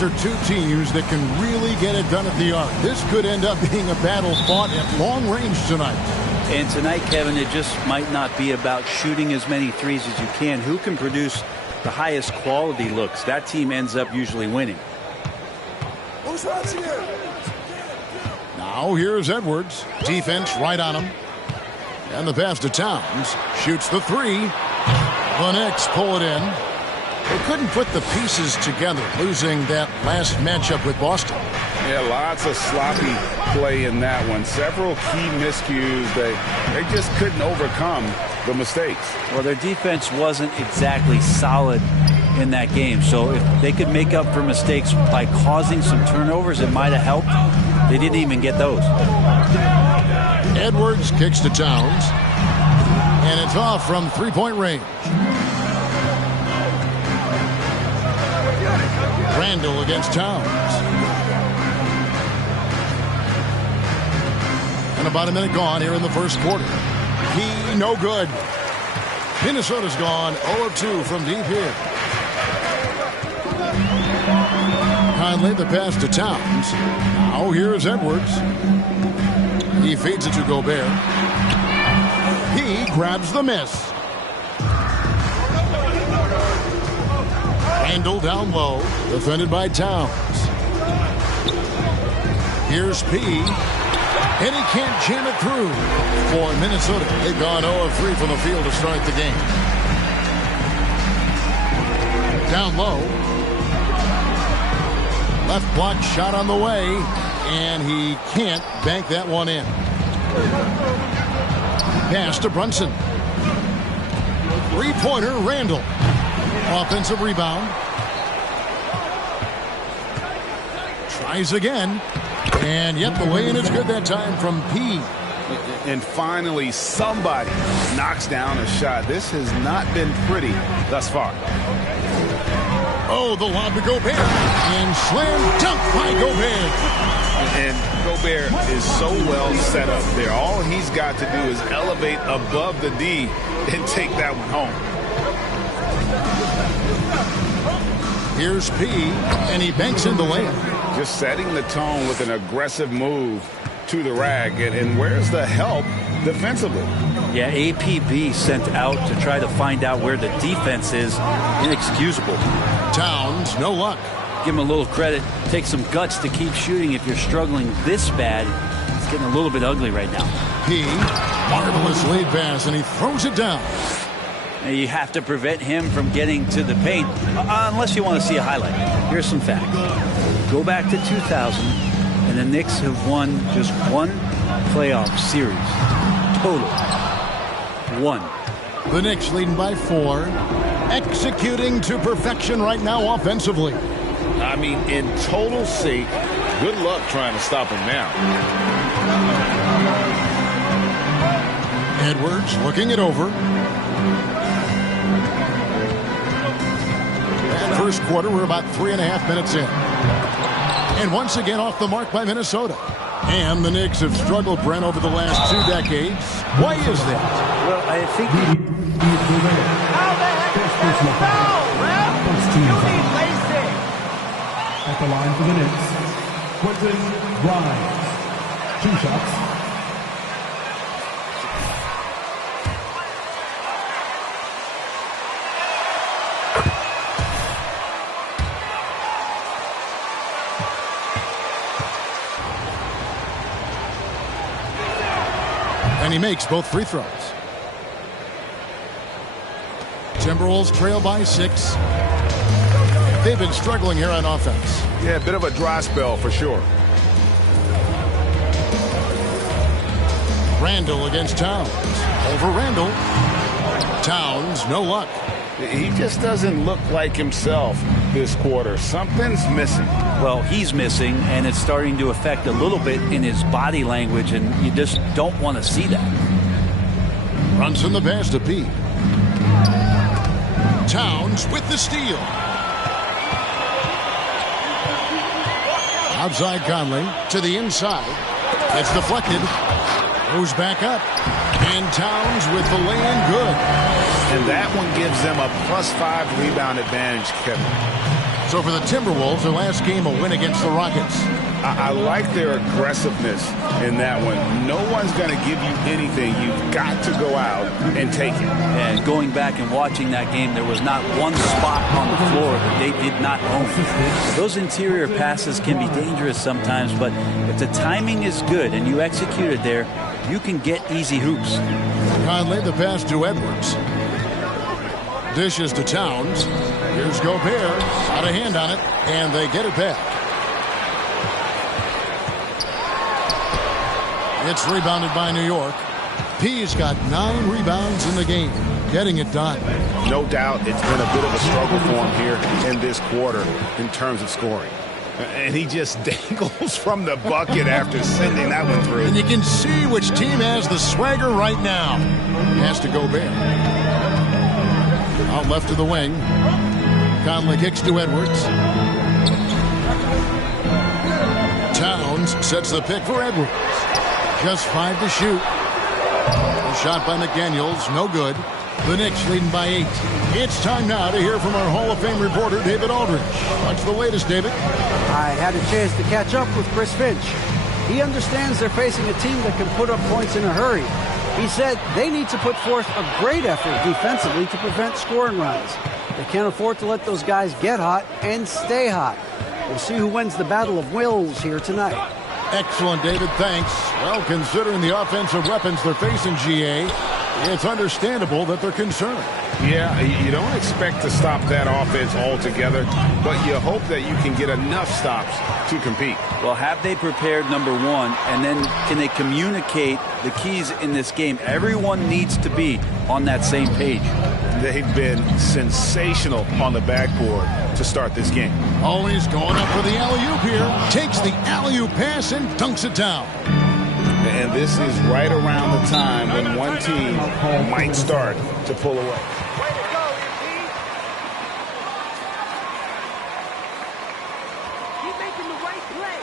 These are two teams that can really get it done at the arc. This could end up being a battle fought at long range tonight. And tonight, Kevin, it just might not be about shooting as many threes as you can. Who can produce the highest quality looks? That team ends up usually winning. Now here's Edwards. Defense right on him. And the pass to Towns. Shoots the three. The Knicks pull it in. They couldn't put the pieces together, losing that last matchup with Boston. Yeah, lots of sloppy play in that one. Several key miscues that they just couldn't overcome the mistakes. Well, their defense wasn't exactly solid in that game. So if they could make up for mistakes by causing some turnovers, it might have helped. They didn't even get those. Edwards kicks to Towns. And it's off from three-point range. Randall against Towns. And about a minute gone here in the first quarter. He no good. Minnesota's gone 0 of 2 from deep here. Conley the pass to Towns. Now here's Edwards. He feeds it to Gobert. He grabs the miss. Randall down low, defended by Towns. Here's P. And he can't jam it through for Minnesota. They've gone 0 of 3 from the field to start the game. Down low. Left block shot on the way. And he can't bank that one in. Pass to Brunson. Three-pointer, Randall. Offensive rebound. Tries again. And yet the lay-in is good that time from P. And finally, somebody knocks down a shot. This has not been pretty thus far. Oh, the lob to Gobert. And slam dunk by Gobert. And Gobert is so well set up there. All he's got to do is elevate above the D and take that one home. Here's P, and he banks in the layup. Just setting the tone with an aggressive move to the rack. And where's the help defensively? Yeah, Iipii sent out to try to find out where the defense is. Inexcusable. Towns, no luck. Give him a little credit. Take some guts to keep shooting if you're struggling this bad. It's getting a little bit ugly right now. P, marvelous lead pass, and he throws it down. And you have to prevent him from getting to the paint, unless you want to see a highlight. Here's some facts. Go back to 2000, and the Knicks have won just one playoff series. Total. One. The Knicks leading by 4. Executing to perfection right now offensively. I mean, in total sync. Good luck trying to stop him now. Edwards looking it over. That first quarter, we're about 3.5 minutes in. And once again off the mark by Minnesota. And the Knicks have struggled, Brent, over the last 2 decades. Why is that? Well, I think... How the heck is that a foul, ref? You need LASIK. At the line for the Knicks, Quentin Grimes. 2 shots. And he makes both free throws. Timberwolves trail by 6. They've been struggling here on offense. Yeah, a bit of a dry spell for sure. Randall against Towns. Over Randall. Towns, no luck. He just doesn't look like himself this quarter. Something's missing. Well, he's missing, and it's starting to affect a little bit in his body language, and you just don't want to see that. Brunson the pass to P. Towns with the steal. Outside Conley to the inside. It's deflected. Goes back up. And Towns with the lay-in good. And that one gives them a +5 rebound advantage, Kevin. So for the Timberwolves, their last game a win against the Rockets. I like their aggressiveness in that one. No one's going to give you anything. You've got to go out and take it. And going back and watching that game, there was not one spot on the floor that they did not own. Those interior passes can be dangerous sometimes, but if the timing is good and you execute it there, you can get easy hoops. Conley, the pass to Edwards. Dishes to Towns. Here's Gobert. Got a hand on it, and they get it back. It's rebounded by New York. Pease got 9 rebounds in the game, getting it done. No doubt it's been a bit of a struggle for him here in this quarter in terms of scoring. And he just dangles from the bucket after sending that one through. And you can see which team has the swagger right now. Pass to Gobert. Out left to the wing. Conley kicks to Edwards. Towns sets the pick for Edwards. Just 5 to shoot. A shot by McDaniels, no good. The Knicks leading by 8. It's time now to hear from our Hall of Fame reporter, David Aldridge. What's the latest, David? I had a chance to catch up with Chris Finch. He understands they're facing a team that can put up points in a hurry. He said they need to put forth a great effort defensively to prevent scoring runs. They can't afford to let those guys get hot and stay hot. We'll see who wins the battle of wills here tonight. Excellent, David. Thanks. Well, considering the offensive weapons they're facing, GA, it's understandable that they're concerned. Yeah, you don't expect to stop that offense altogether, but you hope that you can get enough stops to compete. Well, have they prepared, number one, and then can they communicate the keys in this game? Everyone needs to be on that same page. They've been sensational on the backboard to start this game. Always going up for the alley-oop here. Takes the alley-oop pass and dunks it down. And this is right around the time when one team might start to pull away. Way to go, Iipii. Keep making the right play.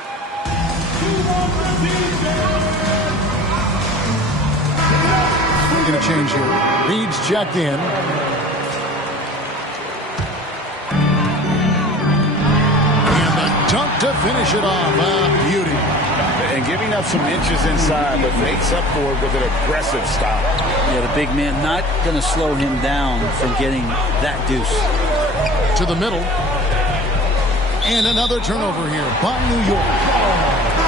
We're going to change here. Reed's checked in. And the dunk to finish it off. Beauty. And giving up some inches inside, but makes up for it with an aggressive stop. Yeah, the big man not going to slow him down from getting that deuce. To the middle. And another turnover here by New York.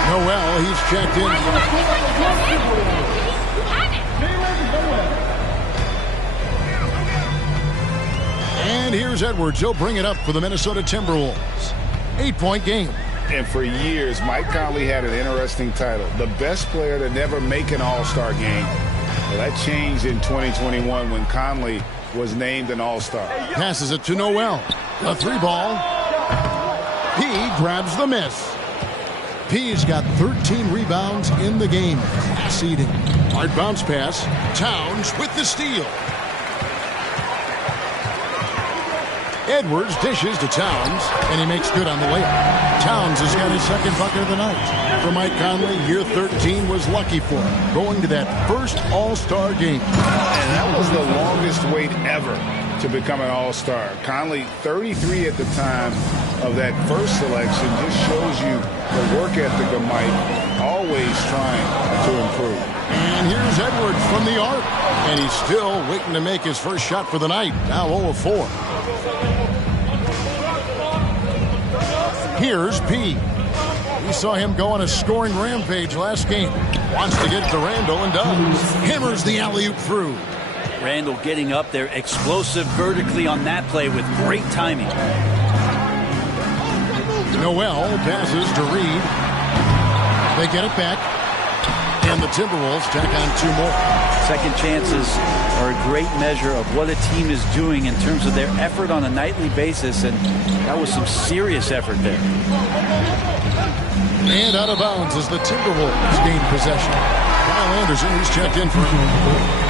Noel, he's checked in. And here's Edwards. He'll bring it up for the Minnesota Timberwolves. 8-point game. And for years, Mike Conley had an interesting title. The best player to never make an All-Star game. Well, that changed in 2021 when Conley was named an All-Star. Passes it to Noel. The 3-ball. P grabs the miss. P's got 13 rebounds in the game. Seeding. Hard bounce pass. Towns with the steal. Edwards dishes to Towns, and he makes good on the layup. Towns has got his second bucket of the night. For Mike Conley, year 13 was lucky for him, going to that first All-Star game. And that was the longest wait ever to become an All-Star. Conley, 33 at the time of that first selection, just shows you the work ethic of Mike, always trying to improve. And here's Edwards from the arc, and he's still waiting to make his first shot for the night. Now 0 of 4. Here's P. We saw him go on a scoring rampage last game. Wants to get to Randall and does. Hammers the alley-oop through. Randall getting up there, explosive vertically on that play with great timing. Noel passes to Reed. They get it back. And the Timberwolves tack on 2 more. Second chances are a great measure of what a team is doing in terms of their effort on a nightly basis, and that was some serious effort there. And out of bounds as the Timberwolves gain possession. Kyle Anderson, he's checked in for him.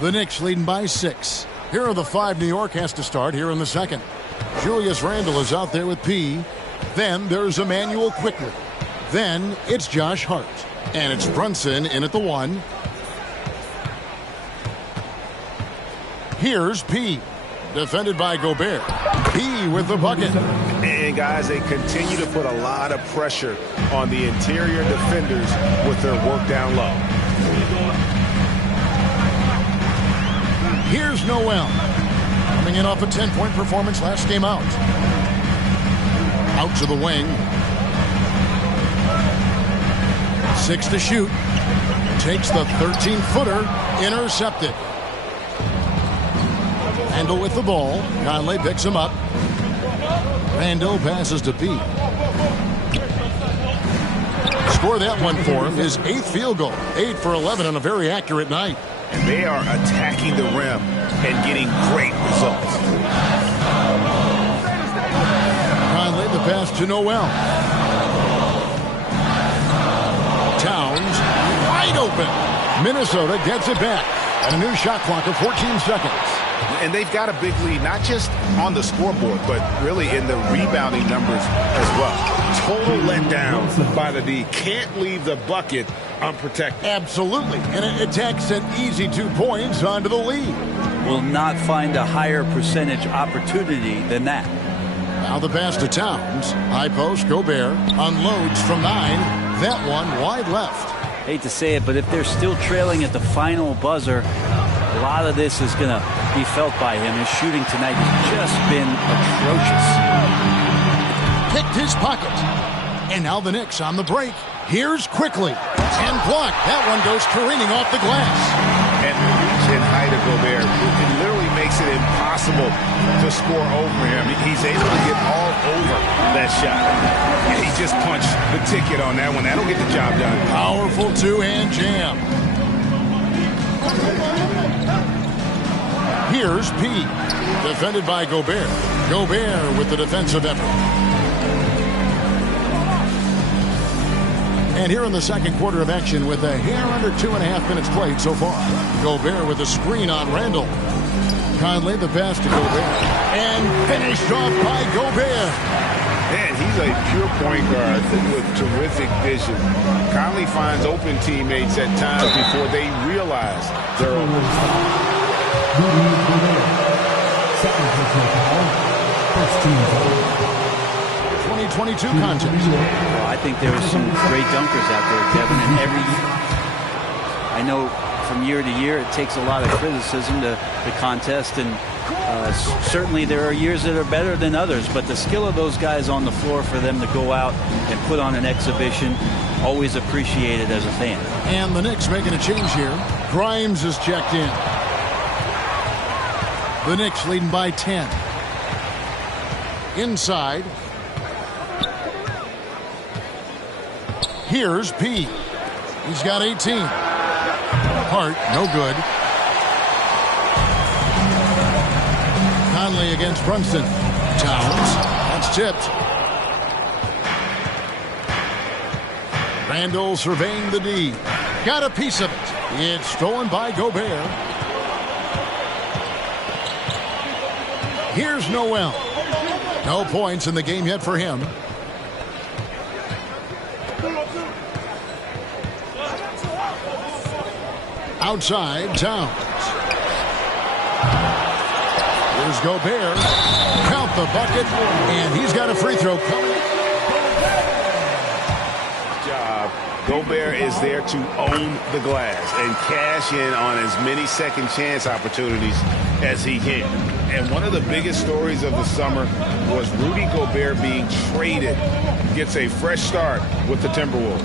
The Knicks leading by 6. Here are the 5 New York has to start here in the second. Julius Randle is out there with P. Then there's Emmanuel Quickly. Then it's Josh Hart. And it's Brunson in at the 1. Here's Iipii. Defended by Gobert. Iipii with the bucket. And guys, they continue to put a lot of pressure on the interior defenders with their work down low. Here's Noel. Coming in off a 10-point performance last game out. Out to the wing. 6 to shoot. Takes the 13-footer. Intercepted. Randall with the ball. Conley picks him up. Randall passes to Iipii. Score that one for him. His 8th field goal. 8 for 11 on a very accurate night. And they are attacking the rim and getting great results. Conley the pass to Noel. Towns wide open. Minnesota gets it back. And a new shot clock of 14 seconds. And they've got a big lead, not just on the scoreboard, but really in the rebounding numbers as well. Total letdown by the D. Can't leave the bucket unprotected. Absolutely. And it takes an easy 2 points onto the lead. Will not find a higher percentage opportunity than that. Now the pass to Towns. High post, Gobert. Unloads from 9. That one wide left. Hate to say it, but if they're still trailing at the final buzzer, a lot of this is going to be felt by him. His shooting tonight has just been atrocious. Picked his pocket. And now the Knicks on the break. Here's Quickly. And blocked. That one goes careening off the glass. And the reach and height of Gobert, it literally makes it impossible to score over him. He's able to get all over that shot. And he just punched the ticket on that one. That'll get the job done. Powerful two-hand jam. Here's Iipii. Defended by Gobert. Gobert with the defensive effort. And here in the second quarter of action with a hair under 2.5 minutes played so far. Gobert with a screen on Randall. Conley the pass to Gobert. And finished off by Gobert. Man, he's a pure point guard with terrific vision. Conley finds open teammates at times before they realize they're open. 2022 contest. Well, I think there were some great dunkers out there, Kevin, and I know from year to year it takes a lot of criticism to the contest, and certainly there are years that are better than others, but the skill of those guys on the floor for them to go out and put on an exhibition, always appreciated as a fan. And the Knicks making a change here. Grimes is checked in. The Knicks leading by 10. Inside. Here's Iipii. He's got 18. Hart, no good. Conley against Brunson. Towns. That's tipped. Randall surveying the D. Got a piece of it. It's stolen by Gobert. Here's Noel. No points in the game yet for him. Outside, Towns. Here's Gobert. Count the bucket, and he's got a free throw coming. Job. Gobert is there to own the glass and cash in on as many second chance opportunities as he can. And one of the biggest stories of the summer was Rudy Gobert being traded. Gets a fresh start with the Timberwolves.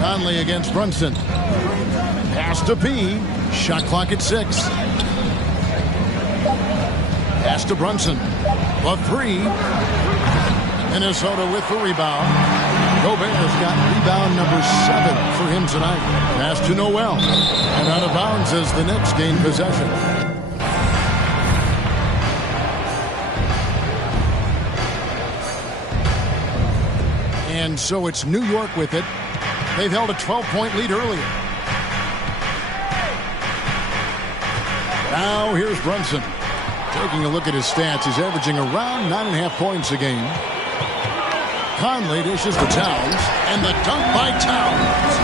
Conley against Brunson. Pass to Iipii. Shot clock at 6. Pass to Brunson. A 3. Minnesota with the rebound. Gobert's got rebound number 7 for him tonight. Pass to Noel. And out of bounds as the Knicks gain possession. And so it's New York with it. They've held a 12-point lead earlier. Now here's Brunson. Taking a look at his stats, he's averaging around 9.5 points a game. Conley dishes to Towns, and the dunk by Towns.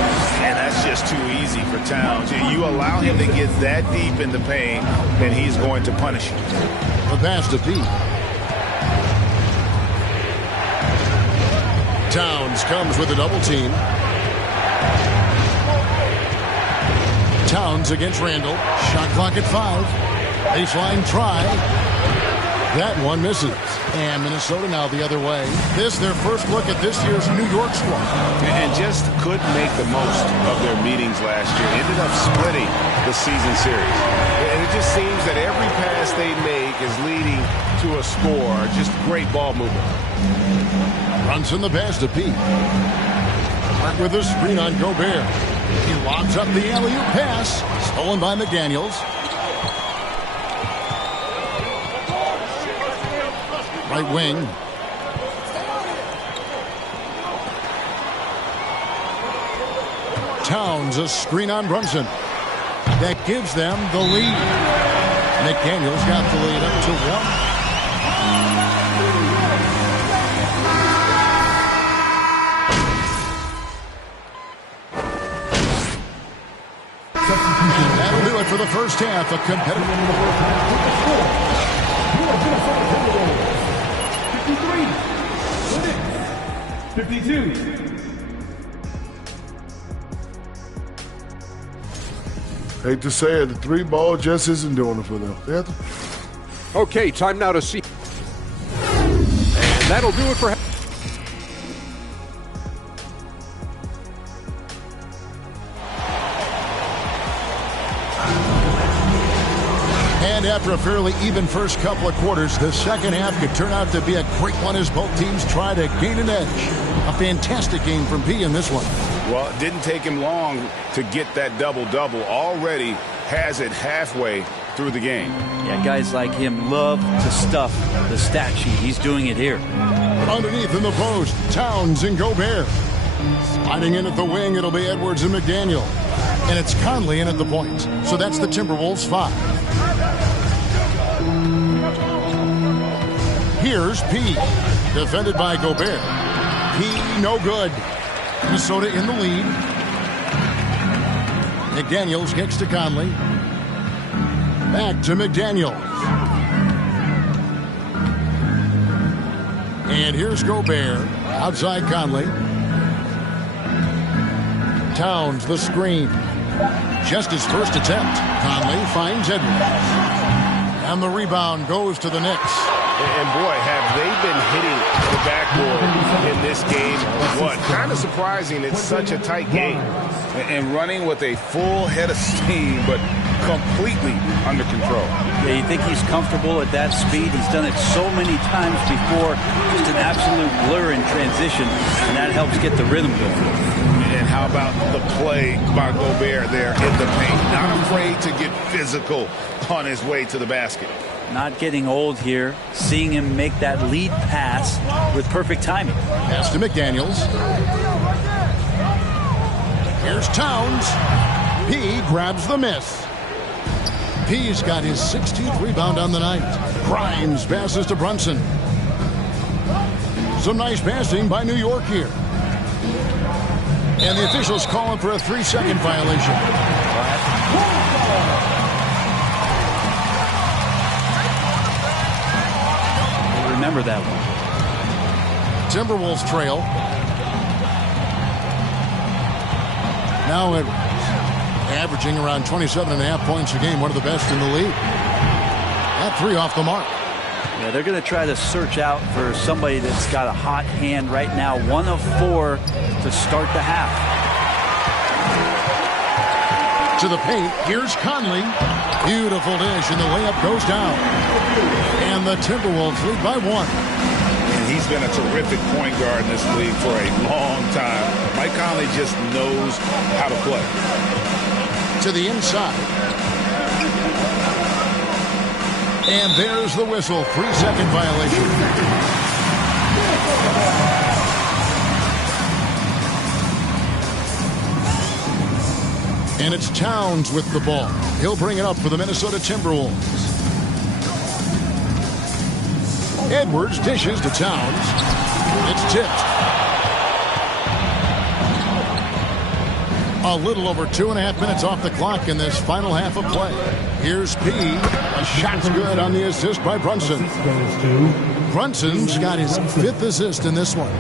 And that's just too easy for Towns. You allow him to get that deep in the paint, and he's going to punish you. The pass to Iipii. Towns comes with a double team. Towns against Randall. Shot clock at 5. Baseline try. That one misses. And Minnesota now the other way. This their first look at this year's New York squad. And just couldn't make the most of their meetings last year. Ended up splitting the season series. And it just seems that every pass they make is leading to a score. Just great ball movement. Brunson the pass to Iipii. With a screen on Gobert. He lobs up the alley-oop pass. Stolen by McDaniels. Right wing. Towns a screen on Brunson. That gives them the lead. McDaniels got the lead up to 1. And that'll do it for the first half. A competitive. 52. Hate to say it, the 3 ball just isn't doing it for them. Okay, time now to see. And that'll do it for. And after a fairly even first couple of quarters, the second half could turn out to be a great one as both teams try to gain an edge. A fantastic game from Iipii in this one. Well, it didn't take him long to get that double-double. Already has it halfway through the game. Yeah, guys like him love to stuff the stat sheet. He's doing it here. Underneath in the post, Towns and Gobert. Sliding in at the wing, it'll be Edwards and McDaniel. And it's Conley in at the point. So that's the Timberwolves 5. Here's Iipii, defended by Gobert. Iipii no good. Minnesota in the lead. McDaniels kicks to Conley. Back to McDaniels. And here's Gobert. Outside Conley. Towns the screen. Just his first attempt. Conley finds Edwards. And the rebound goes to the Knicks. And boy, have they been hitting the backboard in this game. What? Kind of surprising. It's such a tight game. And running with a full head of steam, but completely under control. Yeah, you think he's comfortable at that speed? He's done it so many times before. Just an absolute blur in transition, and that helps get the rhythm going. And how about the play by Gobert there in the paint? Not afraid to get physical on his way to the basket. Not getting old here. Seeing him make that lead pass with perfect timing. Pass to McDaniels. Here's Towns. Iipii grabs the miss. Iipii's got his 16th rebound on the night. Grimes passes to Brunson. Some nice passing by New York here. And the officials calling for a 3-second violation. Remember that one. Timberwolves trail. Now Edwards, averaging around 27.5 points a game, one of the best in the league. That 3 off the mark. Yeah, they're going to try to search out for somebody that's got a hot hand right now. 1 of 4 to start the half. To the paint, here's Conley. Beautiful dish, and the layup goes down. And the Timberwolves lead by 1. And he's been a terrific point guard in this league for a long time. Mike Conley just knows how to play. To the inside. And there's the whistle. 3-second violation. And it's Towns with the ball. He'll bring it up for the Minnesota Timberwolves. Edwards dishes to Towns. It's tipped. A little over 2.5 minutes off the clock in this final half of play. Here's P. A shot's good on the assist by Brunson. Brunson's got his 5th assist in this one.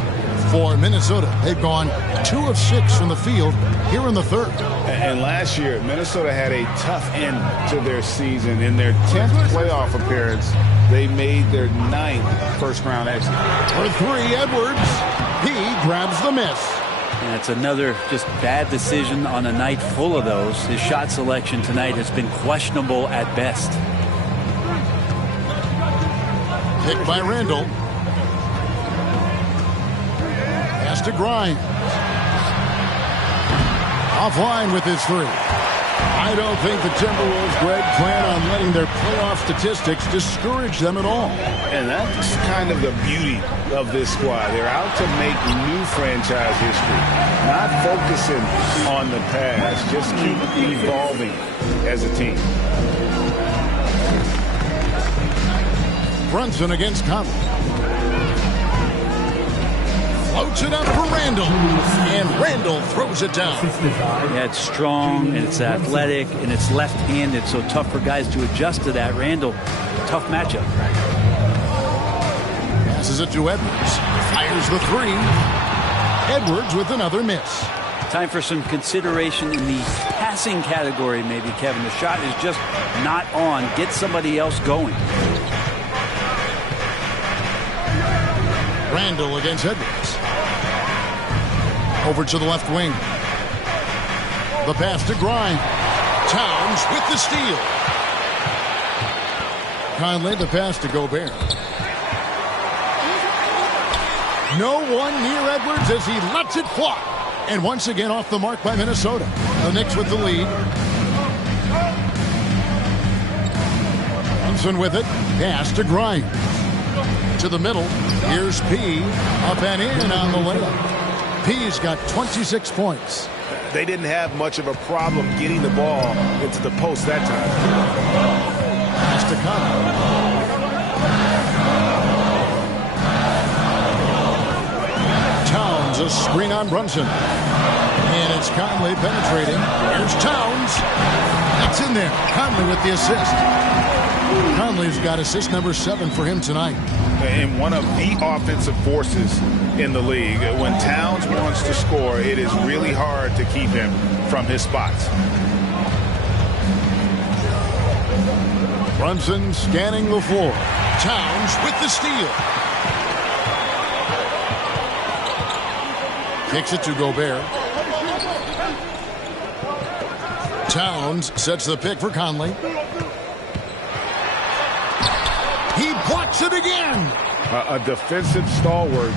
For Minnesota, they've gone 2 of 6 from the field here in the 3rd. And last year, Minnesota had a tough end to their season. In their 10th playoff appearance, they made their 9th first-round exit. For 3, Edwards. He grabs the miss. And it's another just bad decision on a night full of those. His shot selection tonight has been questionable at best. Kick by Randall. Has to grind. Offline with his 3. I don't think the Timberwolves, Greg, plan on letting their playoff statistics discourage them at all. And that's kind of the beauty of this squad. They're out to make new franchise history, not focusing on the past, just keep evolving as a team. Brunson against Conley. Floats it up for Randall. And Randall throws it down. Yeah, it's strong, and it's athletic, and it's left-handed, so tough for guys to adjust to that. Randall, tough matchup. Passes it to Edwards. Fires the 3. Edwards with another miss. Time for some consideration in the passing category, maybe, Kevin. The shot is just not on. Get somebody else going. Randall against Edwards. Over to the left wing. The pass to Grimes. Towns with the steal. Conley, the pass to Gobert. No one near Edwards as he lets it fly. And once again off the mark by Minnesota. The Knicks with the lead. Brunson with it. Pass to Grimes. To the middle. Here's P. Up and in on the layup. P's got 26 points. They didn't have much of a problem getting the ball into the post that time. Pass to Conley. Towns a screen on Brunson. And it's Conley penetrating. Here's Towns. That's in there. Conley with the assist. Conley's got assist number 7 for him tonight. And one of the offensive forces in the league. When Towns wants to score, it is really hard to keep him from his spots. Brunson scanning the floor. Towns with the steal. Kicks it to Gobert. Towns sets the pick for Conley. He blocks it again. A defensive stalwart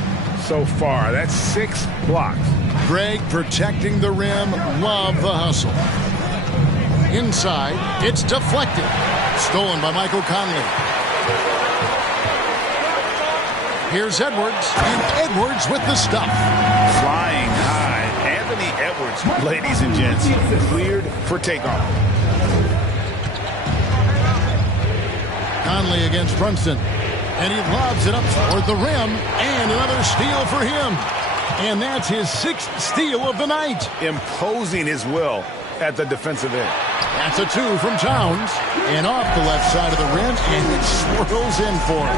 so far. That's 6 blocks. Greg protecting the rim. Love the hustle. Inside, it's deflected. Stolen by Michael Conley. Here's Edwards, and Edwards with the stuff. Flying high. Anthony Edwards, ladies and gents, cleared for takeoff. Conley against Brunson. And he lobs it up toward the rim. And another steal for him. And that's his 6th steal of the night. Imposing his will at the defensive end. That's a 2 from Towns. And off the left side of the rim. And it swirls in for him.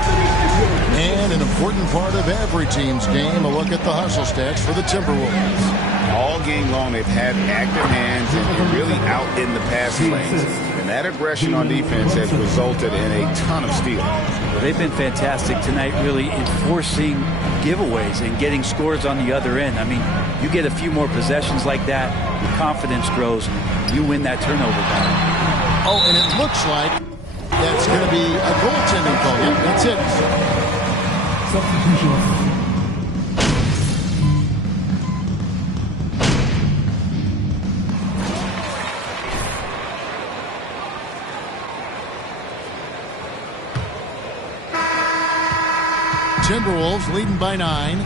And an important part of every team's game, a look at the hustle stats for the Timberwolves. All game long, they've had active hands and really out in the passing lanes. And that aggression on defense has resulted in a ton of steals. Well, they've been fantastic tonight, really enforcing giveaways and getting scores on the other end. I mean, you get a few more possessions like that, your confidence grows, you win that turnover battle. Oh, and it looks like that's going to be a goaltending call. Yep, that's it. Substitution. Timberwolves leading by 9.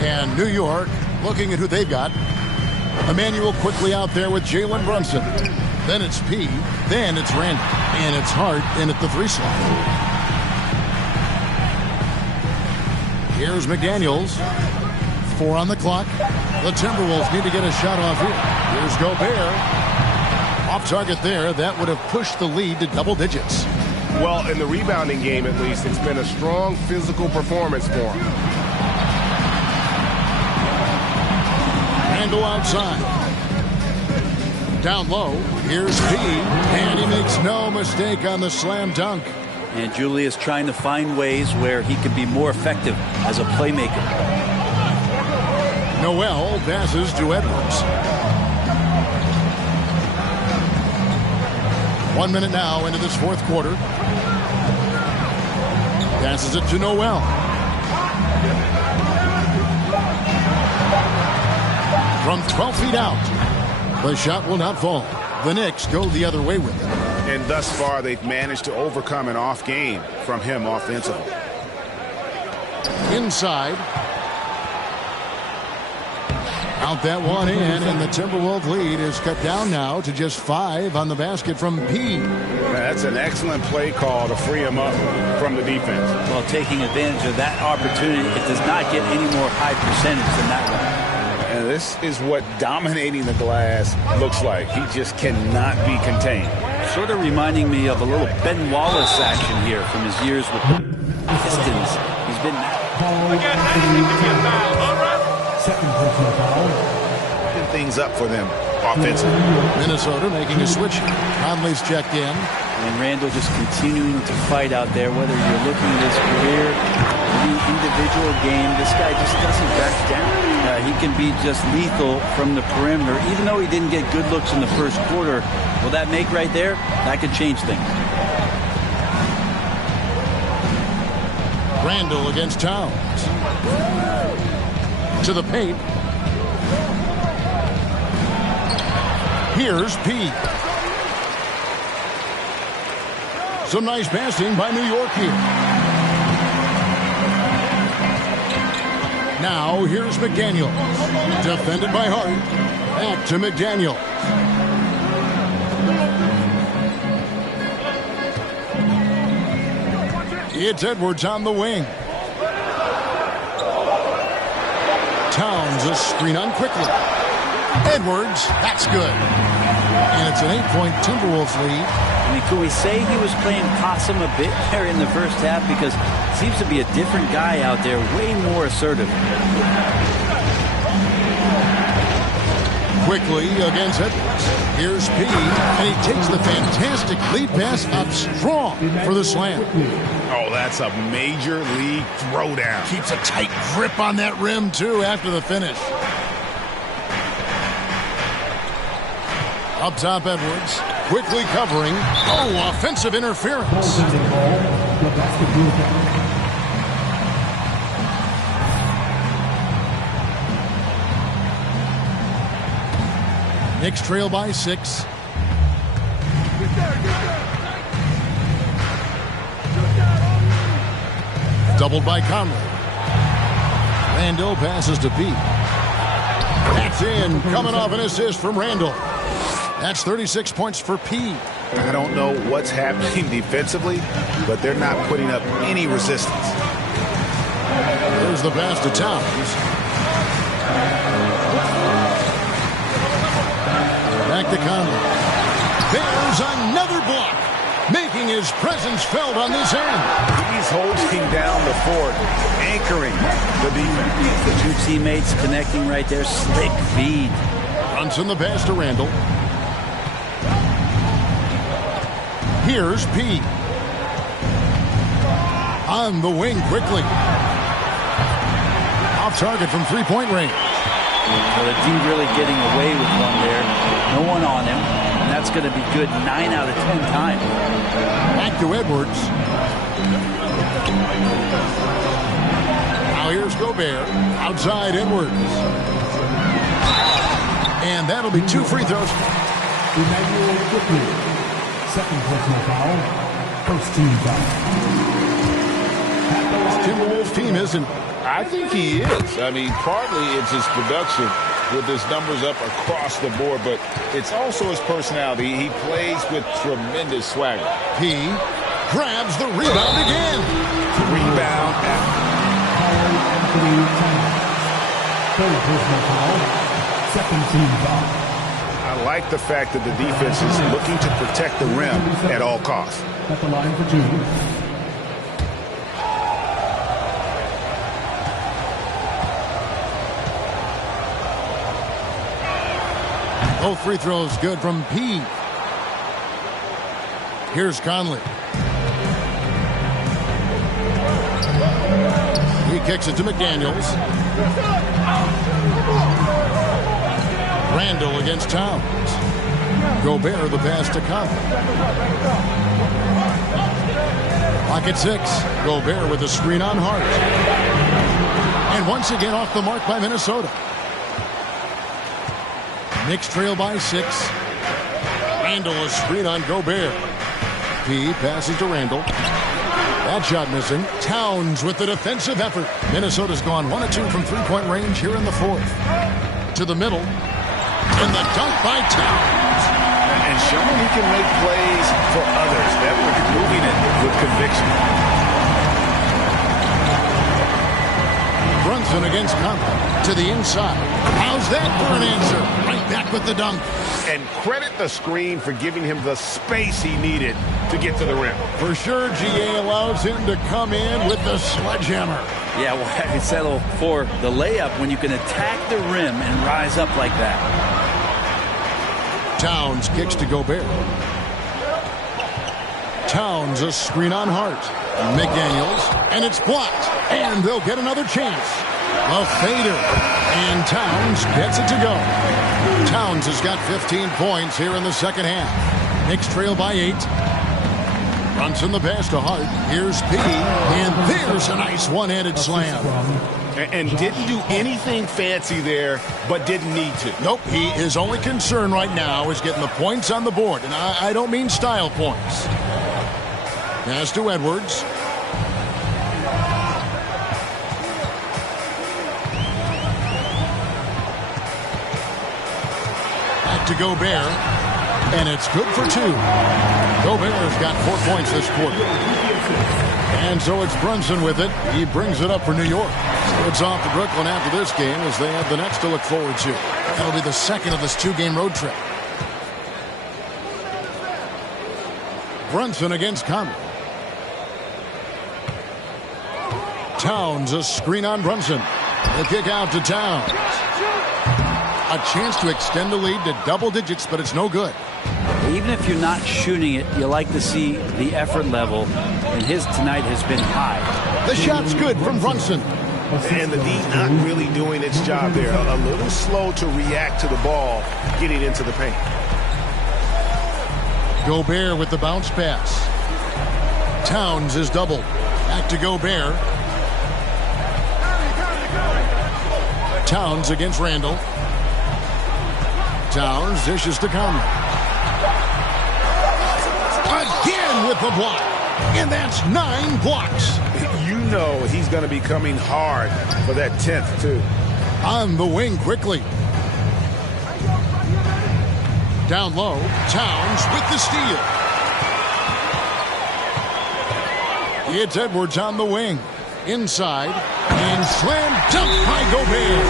And New York looking at who they've got. Emmanuel quickly out there with Jalen Brunson. Then it's P. Then it's Randall. And it's Hart in at the 3 slot. Here's McDaniels. 4 on the clock. The Timberwolves need to get a shot off here. Here's Gobert. Off target there. That would have pushed the lead to double digits. Well, in the rebounding game, at least, it's been a strong physical performance for him. Randle outside. Down low. Here's P. And he makes no mistake on the slam dunk. And Julius trying to find ways where he can be more effective as a playmaker. Noel passes to Edwards. 1 minute now into this fourth quarter. Passes it to Noel. From 12 feet out. The shot will not fall. The Knicks go the other way with it. And thus far, they've managed to overcome an off game from him offensively. Inside. Out that one in, and the Timberwolves lead is cut down now to just 5 on the basket from P. That's an excellent play call to free him up from the defense. Well, taking advantage of that opportunity, it does not get any more high percentage than that one. And this is what dominating the glass looks like. He just cannot be contained. Sort of reminding me of a little Ben Wallace action here from his years with the Pistons. He's been... Second personal foul. Things up for them offensively. Minnesota making a switch. Conley's checked in. And Randle just continuing to fight out there, whether you're looking at his career, the individual game, this guy just doesn't back down. He can be just lethal from the perimeter, even though he didn't get good looks in the first quarter. Will that make right there? That could change things. Randle against Towns. To the paint. Here's P. Some nice passing by New York here. Now here's McDaniels. Defended by Hart. Back to McDaniels. It's Edwards on the wing. Towns a screen on quickly. Edwards, that's good. And it's an 8-point Timberwolves lead. I mean, could we say he was playing possum a bit there in the first half? Because it seems to be a different guy out there, way more assertive. Quickly against Edwards. Here's P. And he takes the fantastic lead pass up strong for the slam. Oh, that's a major league throwdown. Keeps a tight grip on that rim, too, after the finish. Up top, Edwards. Quickly covering. Oh, offensive interference. Knicks trail by 6. Doubled by Conley. Randle passes to P. That's in. Coming off an assist from Randle. That's 36 points for P. I don't know what's happening defensively, but they're not putting up any resistance. There's the pass to Towns. Back to Conley. There's another block, making his presence felt on this end. He's holding down the fort, anchoring the defense. The two teammates connecting right there. Slick feed. Brunson the pass to Randle. Here's P. On the wing quickly. Off target from three-point range. Well, the D really getting away with one there. No one on him. And that's going to be good 9 out of 10 times. Back to Edwards. Now here's Gobert. Outside Edwards. And that'll be 2 free throws. Emmanuel Quickly. Second personal foul. First team foul. Timberwolves team isn't. I think he is. I mean, partly it's his production with his numbers up across the board, but it's also his personality. He plays with tremendous swagger. P grabs the rebound again. Rebound. Anthony Towns. Third personal foul. Second team foul. I like the fact that the defense is looking to protect the rim at all costs. At the line for 2. Both free throws good from Iipii. Here's Conley. He kicks it to McDaniels. Randall against Towns. Gobert the pass to Conley. Clock at 6. Gobert with a screen on Hart. And once again off the mark by Minnesota. Knicks trail by 6. Randall a screen on Gobert. P passes to Randall. That shot missing. Towns with the defensive effort. Minnesota's gone 1 of 2 from three-point range here in the fourth. To the middle. And the dunk by Towns. And showing he can make plays for others. That was moving it with conviction. Brunson against Conley. To the inside. How's that for an answer? Right back with the dunk. And credit the screen for giving him the space he needed to get to the rim. For sure, GA allows him to come in with the sledgehammer. Yeah, well, I can settle for the layup when you can attack the rim and rise up like that. Towns kicks to Gobert. Towns a screen on Hart. McDaniels, and it's blocked. And they'll get another chance. A fader. And Towns gets it to go. Towns has got 15 points here in the second half. Knicks trail by 8. Brunson the pass to Hart. Here's P. And there's a nice one-handed slam. And didn't do anything fancy there, but didn't need to. Nope. His only concern right now is getting the points on the board. And I don't mean style points. Pass to Edwards. Back to Gobert. And it's good for 2. Gobert's got 4 points this quarter. And so it's Brunson with it. He brings it up for New York. So it's off to Brooklyn after this game as they have the Nets to look forward to. That'll be the second of this 2-game road trip. Brunson against Conley. Towns a screen on Brunson. The kick out to Towns. A chance to extend the lead to double digits, but it's no good. Even if you're not shooting it, you like to see the effort level, and his tonight has been high. The shot's good from Brunson. And the D not really doing its job there. A little slow to react to the ball getting into the paint. Gobert with the bounce pass. Towns is doubled. Back to Gobert. Towns against Randall. Towns dishes to Conley. Again with the block. And that's 9 blocks. You know he's going to be coming hard for that 10th, too. On the wing quickly. Down low. Towns with the steal. It's Edwards on the wing. Inside. And slam dunk by Gobert.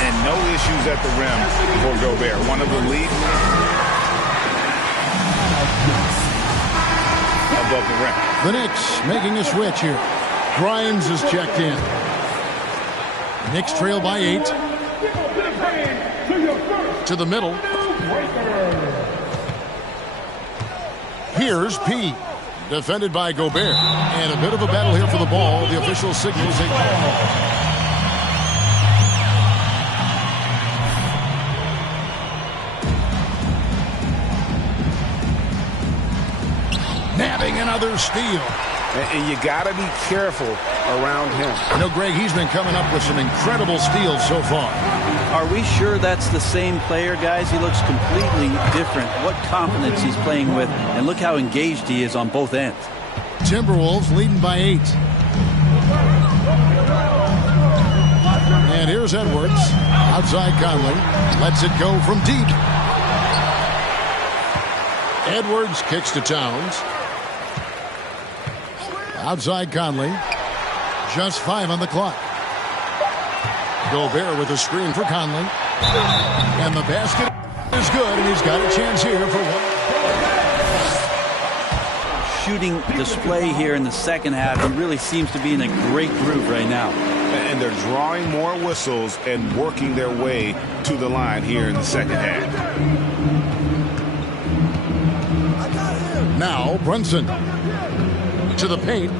And no issues at the rim for Gobert. One of the lead above the rim. The Knicks making a switch here. Grimes is checked in. Knicks trail by 8. To the middle. Here's P. Defended by Gobert. And a bit of a battle here for the ball. The official signals a call. Nabbing another steal. And you got to be careful around him. You know, Greg, he's been coming up with some incredible steals so far. Are we sure that's the same player, guys? He looks completely different. What confidence he's playing with, and look how engaged he is on both ends. Timberwolves leading by 8. And here's Edwards. Outside Conley. Lets it go from deep. Edwards kicks to Towns. Outside Conley. Just 5 on the clock. Gobert with a screen for Conley. And the basket is good, and he's got a chance here for one. Shooting display here in the second half. He really seems to be in a great groove right now. And they're drawing more whistles and working their way to the line here in the second half. Now Brunson to the paint.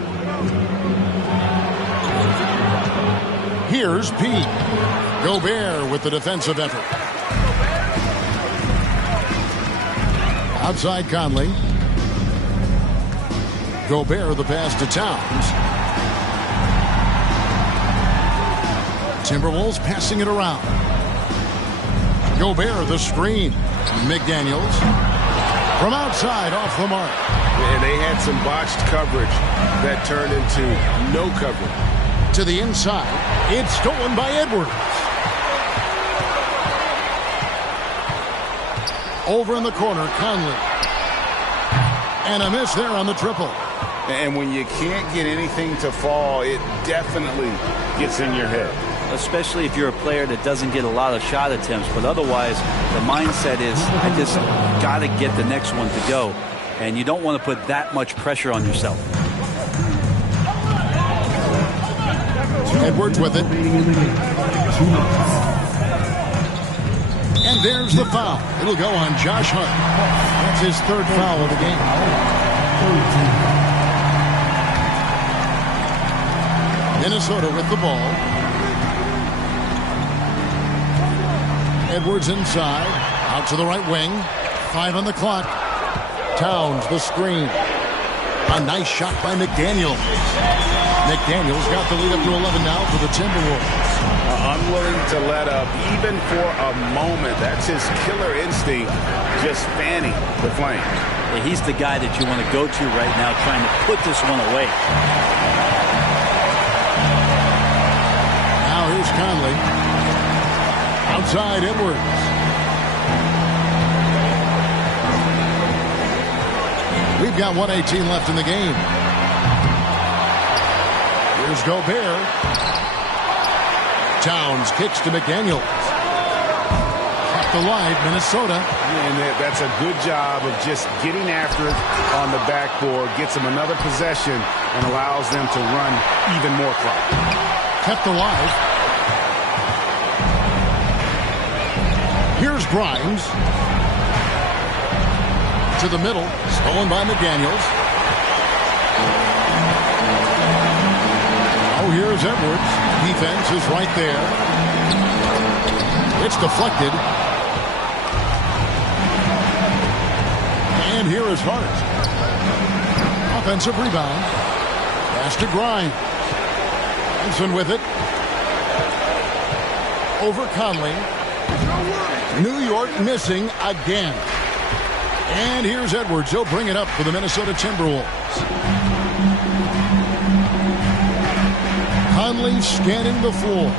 Here's P. Gobert with the defensive effort. Outside Conley. Gobert the pass to Towns. Timberwolves passing it around. Gobert the screen. McDaniels from outside off the mark. And they had some botched coverage that turned into no coverage. To the inside. It's stolen by Edwards. Over in the corner, Conley. And a miss there on the triple. And when you can't get anything to fall, it definitely gets in your head. Especially if you're a player that doesn't get a lot of shot attempts. But otherwise, the mindset is, I just got to get the next one to go. And you don't want to put that much pressure on yourself. Edwards with it. And there's the foul. It'll go on Josh Hart. That's his third foul of the game. Minnesota with the ball. Edwards inside. Out to the right wing. 5 on the clock. Towns the screen. A nice shot by McDaniels. McDaniels got the lead up to 11 now for the Timberwolves. Unwilling to let up even for a moment. That's his killer instinct, just fanning the flame. Yeah, he's the guy that you want to go to right now, trying to put this one away. Now here's Conley. Outside Edwards. We've got 1:18 left in the game. Here's Gobert. Towns kicks to McDaniels. Off the line, Minnesota. And that's a good job of just getting after it on the backboard. Gets them another possession and allows them to run even more clock. Kept alive. Here's Grimes. To the middle. Stolen by McDaniels. Oh, here's Edwards. Defense is right there. It's deflected. And here is Hart. Offensive rebound. Pass to Grimes. Wilson with it. Over Conley. New York missing again. And here's Edwards. He'll bring it up for the Minnesota Timberwolves. Conley scanning the floor.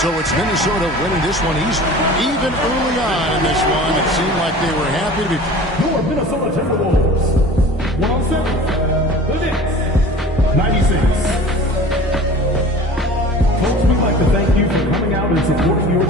So it's Minnesota winning this one easily. Even early on in this one, it seemed like they were happy to be. Your Minnesota Timberwolves. 106. The Knicks. 96. Folks, we'd like to thank you for coming out and supporting your